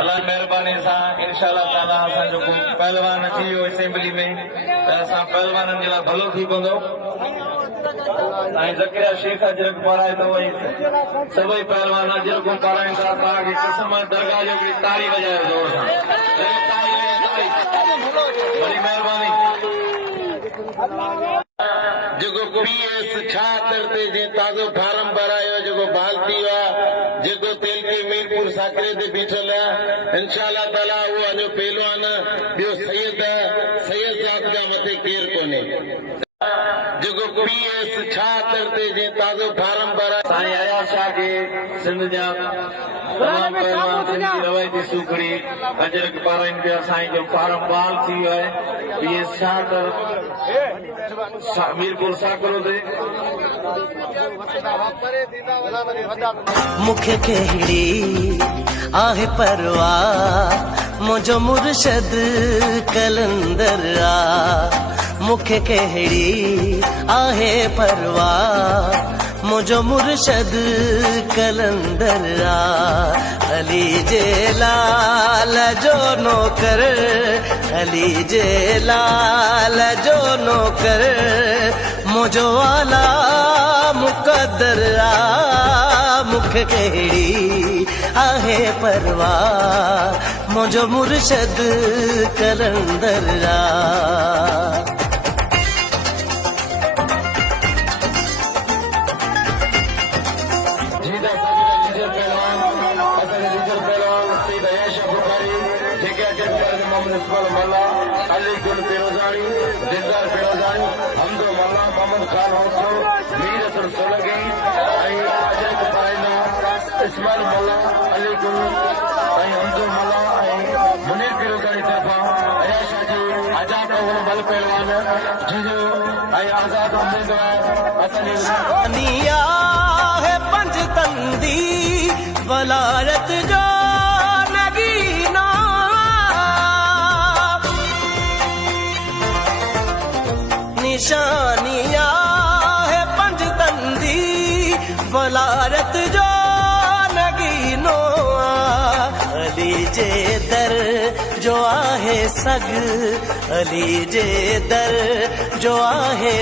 अल्लाह मेहरबानी से इंशाअल्लाह ताला जो पहलवान थी असेंबली में पहलवान भलो थी पवंदो। ज़किया शेख अजरक पढ़ाए तो सभी पहलवान अजरक पढ़ाइन था तव्हांखे क़िस्म दरगाह जो ताड़ी वजायो जोर सां। बड़ी मेहरबानी। जेको पीएस छात्र ते जे ताज़ो फार्म भरायो जेको भारती जेको तेल के मीरपुर साकरे ते बीठल इंशाअल्लाह ताला वो अजो पहलवान बियो सैयद जात का मथे केर कोने जेको पीएस छात्र ते जे ताज़ो फार्म भरायो साईं आया शाह के सिंध जा तमाम पहलवान सिंध की रवायती सुखड़ी अजरक पाराइन पिया साईं जो फार्म बहाल थी वियो आहे। पीएस छात्र मीरपुर साकरो ते मुखे केहड़ी आहे परवाह मुझो मुर्शद कलंदर मुखे केहड़ी आहे परवाह मुझो मुर्शद कलंदर अली जे लाल जो नौकर अली जे लाल जो नौकर मुझो वाला मुकद्दर मुखे केहड़ी आहे परवाह मुझो मुर्शद कलंदर अली गुल फिरोजानी दिलदार फिरोजानी हमदो मल्ला मोहम्मद खान होसो मीर असर सोलंकी अजरक पाराइना इस्माइल मल्ला अली गुल हमदो मल्ला मुनीर फिरोजानी तरफा अयाशा जी आजाद अव्वल बल पहलवान जिजो आजाद उम्मीदवार निया है पंजतंदी वलायत जो नगीना निशानिया है पंजतंदी वलायत जो नगीनो अली जे दर जो आहे सग अली जे दर जो आहे